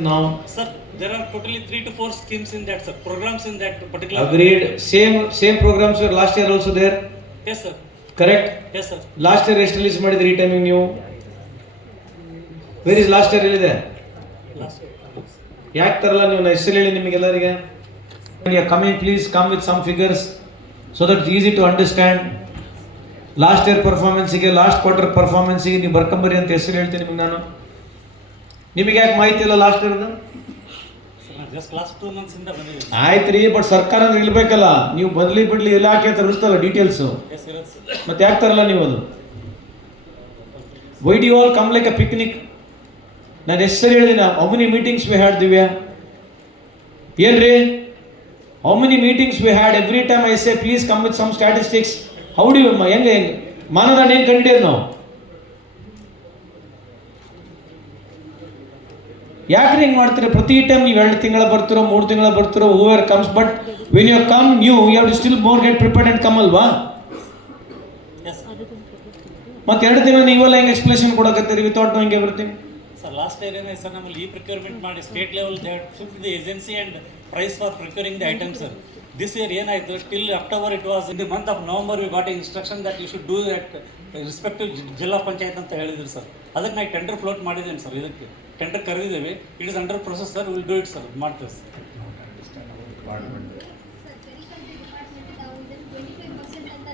Now, Sir, there are totally 3 to 4 schemes in that, sir. Programs in that particular. agreed. Same programs were last year also there. Yes, sir. Correct. Yes, sir. Last year ಎಷ್ಟು release ಮಾಡಿದ್ರಿ ಈ timing ನೀವು? Where is last year ಹೇಳಿದೆ? Last year. ಯಾಕೆ ತರಲ್ಲ ನೀವು? ಹೆಸರು ಹೇಳಿ ನಿಮಗೆಲ್ಲರಿಗೆ. When you are coming, please come with some figures so that it's easy to understand. Last year ಪರ್ಫಾರ್ಮೆನ್ಸಿಗೆ, ಲಾಸ್ಟ್ ಕ್ವಾರ್ಟರ್ ಪರ್ಫಾರ್ಮೆನ್ಸಿಗೆ ನೀವು ಬರ್ಕೊಂಬರಿ ಅಂತ ಹೆಸರು ಹೇಳ್ತೀನಿ ನಿಮಗೆ ನಾನು. ನಿಮಗೆ ಯಾಕೆ ಮಾಹಿತಿ ಇಲ್ಲ last ಇಯರ್ದು? Just last 2 months in the ಬಂದಿದೆ. ಆಯ್ತು ರೀ, ಬಟ್ ಸರ್ಕಾರ ಇರ್ಬೇಕಲ್ಲ. ನೀವು ಬದಲಿ ಬಿಡ್ಲಿ ಇಲಾಖೆ ಅಂತ ಇರುತ್ತಲ್ಲ ಡೀಟೇಲ್ಸು. Yes, sir. ಮತ್ತೆ ಯಾಕೆ ತರಲ್ಲ ನೀವು ಅದು? Why do you all come like a picnic? ನಾನು ಹೆಸರು ಹೇಳಿದಿನ how many meetings we had Divya? ಏನ್ರಿ how many meetings we had? Every time I say please come with some statistics. How do ಹೆಂಗೆ ಮಾನದಂಡ ಏನು ಕಂಡಿಡಿಯೋದು ನಾವು? ಯಾಕ್ರಿ ಹಿಂಗೆ ಮಾಡ್ತೀರಿ? ಪ್ರತಿ ಟೈಮ್ ನೀವು 2 ತಿಂಗಳ ಬರ್ತಿರೋ, 3 ತಿಂಗಳ ಬರ್ತಿರೋ, whoever comes, but when you come you have to still more get prepared and come ಅಲ್ವಾ? Yes, sir. ಮತ್ತೆ 2 ತಿಂಗಳು ನೀವೆಲ್ಲ ಹೆಂಗೆ ಎಕ್ಸ್ಪ್ಲೇಷನ್ ಕೊಡಕತ್ತೀರಿ without knowing everything? Sir, last year ಏನೇ ಸರ್ ನಮ್ಮಲ್ಲಿ ಈ ಪ್ರೊಕ್ಯೂರ್ಮೆಂಟ್ ಮಾಡಿ state level they fix the agency and price for procuring the items, sir. This year ಏನಾಯಿತು, till October it was in the month of November we got instruction that you should do that respective ಜಿಲ್ಲಾ ಪಂಚಾಯತ್ ಅಂತ ಹೇಳಿದ್ರು sir. ಅದಕ್ಕೆ ನಾನು tender float ಮಾಡಿದ್ದೇನೆ sir. ಇದಕ್ಕೆ tender ಕರೆದಿದ್ದೇವೆ. It is under process sir. Will do it sir. ಮಾಡ್ತೀವಿ sir.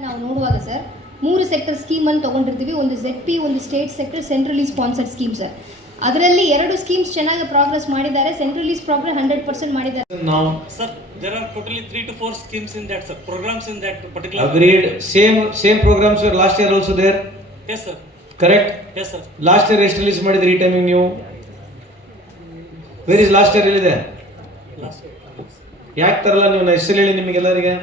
ನಾವು ನೋಡುವಾಗ ಸರ್ 3 ಸೆಕ್ಟರ್ ಸ್ಕೀಮನ್ನು ತೊಗೊಂಡಿರ್ತೀವಿ. ಒಂದು ZP, ಒಂದು state sector, centrally sponsored scheme sir. ಅದರಲ್ಲಿ 2 ಸ್ಕೀಮ್ಸ್ ಚೆನ್ನಾಗಿ ಪ್ರೋಗ್ರೆಸ್ ಮಾಡಿದ್ದಾರೆ. ಸೆಂಟ್ರಲಿ ಪ್ರೋಗ್ರೆಸ್ 100% ಮಾಡಿದ್ದಾರೆ. Now, Sir, there are totally 3 to 4 schemes in that, sir. Programs in that particular. agreed. Same programs were last year also there. Yes, sir. Correct. Yes, sir. Last year ಎಷ್ಟು release ಮಾಡಿದ್ರಿ ಈ timing ನೀವು? Where is last year ಹೇಳಿದೆ? Last year. ಯಾಕೆ ತರಲ್ಲ ನೀವು? ಹೆಸರು ಹೇಳಿ ನಿಮಗೆಲ್ಲರಿಗೆ.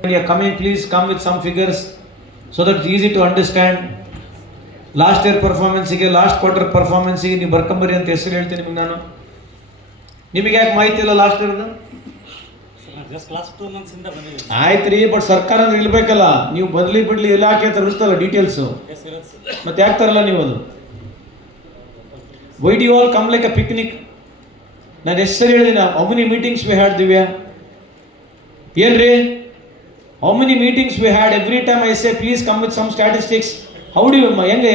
When you are coming, please come with some figures so that it's easy to understand. Last year ಪರ್ಫಾರ್ಮೆನ್ಸಿಗೆ, ಲಾಸ್ಟ್ ಕ್ವಾರ್ಟರ್ ಪರ್ಫಾರ್ಮೆನ್ಸಿಗೆ ನೀವು ಬರ್ಕೊಂಬರಿ ಅಂತ ಹೆಸರು ಹೇಳ್ತೀನಿ ನಿಮಗೆ ನಾನು. ನಿಮಗೆ ಯಾಕೆ ಮಾಹಿತಿ ಇಲ್ಲ last ಇಯರ್ದು? Sir, just last 2 months in the ಬಂದಿದೆ. ಆಯ್ತು ರೀ, ಬಟ್ ಸರ್ಕಾರ ಇರ್ಬೇಕಲ್ಲ. ನೀವು ಬದಲಿ ಬಿಡ್ಲಿ ಇಲಾಖೆ ಅಂತ ಇರುತ್ತಲ್ಲ ಡೀಟೇಲ್ಸು. Yes, sir. ಮತ್ತೆ ಯಾಕೆ ತರಲ್ಲ ನೀವು ಅದು? Why do you all come like a picnic? ನಾನು ಹೆಸರು ಹೇಳಿದಿನ how many meetings we had Divya? ಏನ್ರಿ how many meetings we had? Every time I say please come with some statistics. How do ಹೆಂಗೆ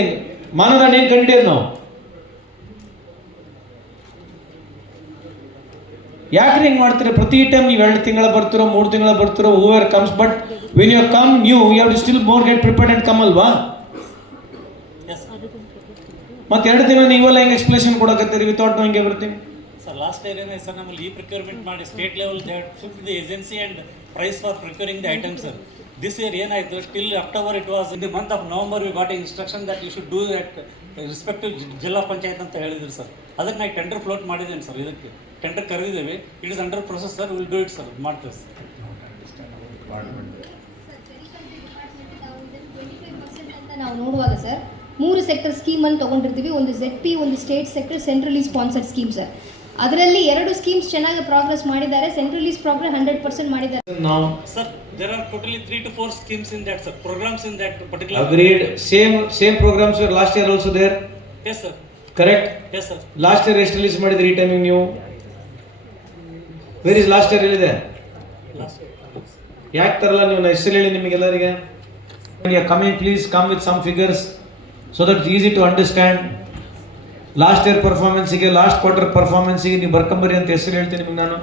ಮಾನದಂಡ ಏನು ಕಂಡಿಡಿಯೋದು ನಾವು? ಯಾಕ್ರಿ ಹಿಂಗೆ ಮಾಡ್ತೀರಿ? ಪ್ರತಿ ಟೈಮ್ ನೀವು 2 ತಿಂಗಳ ಬರ್ತಿರೋ, 3 ತಿಂಗಳ ಬರ್ತಿರೋ, whoever comes, but when you come you have to still more get prepared and come ಅಲ್ವಾ? Yes, sir. ಮತ್ತೆ 2 ತಿಂಗಳು ನೀವೆಲ್ಲ ಹೆಂಗೆ ಎಕ್ಸ್ಪ್ಲೇಷನ್ ಕೊಡಕತ್ತೀರಿ without knowing everything? Sir, last year ಏನೇ ಸರ್ ನಮ್ಮಲ್ಲಿ ಈ ಪ್ರೊಕ್ಯೂರ್ಮೆಂಟ್ ಮಾಡಿ state level they fix the agency and price for procuring the items, sir. This year ಏನಾಯಿತು, till October it was in the month of November we got instruction that you should do that respective ಜಿಲ್ಲಾ ಪಂಚಾಯತ್ ಅಂತ ಹೇಳಿದ್ರು sir. ಅದಕ್ಕೆ ನಾನು tender float ಮಾಡಿದ್ದೇನೆ sir. ಇದಕ್ಕೆ tender ಕರೆದಿದ್ದೇವೆ. It is under process sir. Will do it sir. ಮಾಡ್ತೀವಿ sir. ಅಂತ ನಾವು ನೋಡುವಾಗ ಸರ್ 3 ಸೆಕ್ಟರ್ ಸ್ಕೀಮನ್ನು ತೊಗೊಂಡಿರ್ತೀವಿ. ಒಂದು ZP, ಒಂದು state sector, centrally sponsored scheme sir. ಅದರಲ್ಲಿ 2 ಸ್ಕೀಮ್ಸ್ ಚೆನ್ನಾಗಿ ಪ್ರೋಗ್ರೆಸ್ ಮಾಡಿದ್ದಾರೆ. ಸೆಂಟ್ರಲಿ ಪ್ರೋಗ್ರೆಸ್ 100% ಮಾಡಿದ್ದಾರೆ. Now, Sir, there are totally 3 to 4 schemes in that, sir. Programs in that particular. agreed. Same programs were last year also there. Yes, sir. Correct. Yes, sir. Last year ಎಷ್ಟು release ಮಾಡಿದ್ರಿ ಈ timing ನೀವು? Where is last year ಹೇಳಿದೆ? Last year. ಯಾಕೆ ತರಲ್ಲ ನೀವು? ಹೆಸರು ಹೇಳಿ ನಿಮಗೆಲ್ಲರಿಗೆ. When you are coming, please come with some figures so that it's easy to understand. Last year ಪರ್ಫಾರ್ಮೆನ್ಸಿಗೆ, ಲಾಸ್ಟ್ ಕ್ವಾರ್ಟರ್ ಪರ್ಫಾರ್ಮೆನ್ಸಿಗೆ ನೀವು ಬರ್ಕೊಂಬರಿ ಅಂತ ಹೆಸರು ಹೇಳ್ತೀನಿ ನಿಮಗೆ ನಾನು.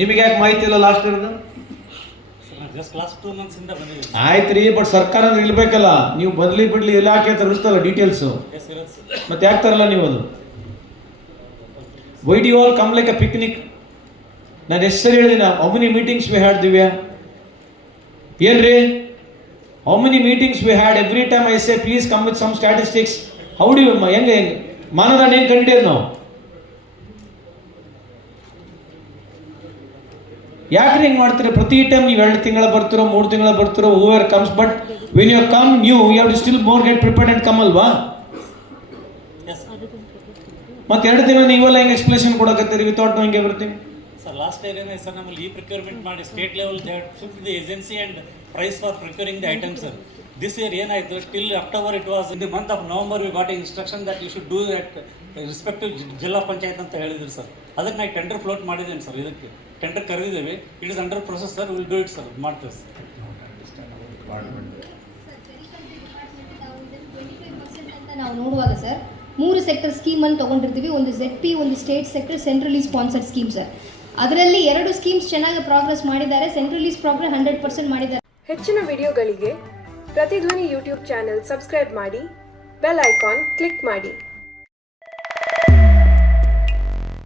ನಿಮಗೆ ಯಾಕೆ ಮಾಹಿತಿ ಇಲ್ಲ last ಇಯರ್ದು? Sir, just last 2 months in the ಬಂದಿದೆ. ಆಯ್ತು ರೀ, ಬಟ್ ಸರ್ಕಾರ ಇರ್ಬೇಕಲ್ಲ. ನೀವು ಬದಲಿ ಬಿಡ್ಲಿ ಇಲಾಖೆ ಅಂತ ಇರುತ್ತಲ್ಲ ಡೀಟೇಲ್ಸು. Yes, sir. ಮತ್ತೆ ಯಾಕೆ ತರಲ್ಲ ನೀವು ಅದು? Why do you all come like a picnic? ನಾನು ಹೆಸರು ಹೇಳಿದಿನ how many meetings we had Divya? ಏನ್ರಿ how many meetings we had? Every time I say please come with some statistics. How do ಹೆಂಗೆ ಮಾನದಂಡ ಏನು ಕಂಡಿಡಿಯೋದು ನಾವು? ಯಾಕ್ರಿ ಹಿಂಗೆ ಮಾಡ್ತೀರಿ? ಪ್ರತಿ ಟೈಮ್ ನೀವು 2 ತಿಂಗಳ ಬರ್ತಿರೋ, 3 ತಿಂಗಳ ಬರ್ತಿರೋ, whoever comes, but when you come you have to still more get prepared and come ಅಲ್ವಾ? Yes, sir. ಮತ್ತೆ 2 ತಿಂಗಳು ನೀವೆಲ್ಲ ಹೆಂಗೆ ಎಕ್ಸ್ಪ್ಲೇಷನ್ ಕೊಡಕತ್ತೀರಿ without knowing everything? Sir, last year ಏನೇ ಸರ್ ನಮ್ಮಲ್ಲಿ ಈ ಪ್ರೊಕ್ಯೂರ್ಮೆಂಟ್ ಮಾಡಿ state level they fix the agency and price for procuring the items, sir. This year ಏನಾಯಿತು, till October it was in the month of November we got instruction that you should do that respective zilla panchayat ಅಂತ ಹೇಳಿದ್ರು sir. ಅದಕ್ಕೆ ನಾನು tender float ಮಾಡಿದ್ದೇನೆ sir. ಇದಕ್ಕೆ tender ಕರೆದಿದ್ದೇವೆ. It is under process sir. Will do it sir. ಮಾಡ್ತೇವೆ sir. ನಾವು ನೋಡುವಾಗ ಸರ್ 3 ಸೆಕ್ಟರ್ ಸ್ಕೀಮನ್ನು ತೊಗೊಂಡಿರ್ತೀವಿ. ಒಂದು ZP, ಒಂದು state sector, centrally sponsored scheme sir. ಅದರಲ್ಲಿ 2 ಸ್ಕೀಮ್ಸ್ ಚೆನ್ನಾಗಿ ಪ್ರೋಗ್ರೆಸ್ ಮಾಡಿದ್ದಾರೆ. ಸೆಂಟ್ರಲಿ ಪ್ರೋಗ್ರೆಸ್ 100% ಮಾಡಿದ್ದಾರೆ. ಹೆಚ್ಚಿನ ವಿಡಿಯೋಗಳಿಗೆ ಪ್ರತಿಧ್ವನಿ ಯೂಟ್ಯೂಬ್ ಚಾನೆಲ್ ಸಬ್ಸ್ಕ್ರೈಬ್ ಮಾಡಿ, ಬೆಲ್ ಐಕಾನ್ ಕ್ಲಿಕ್ ಮಾಡಿ.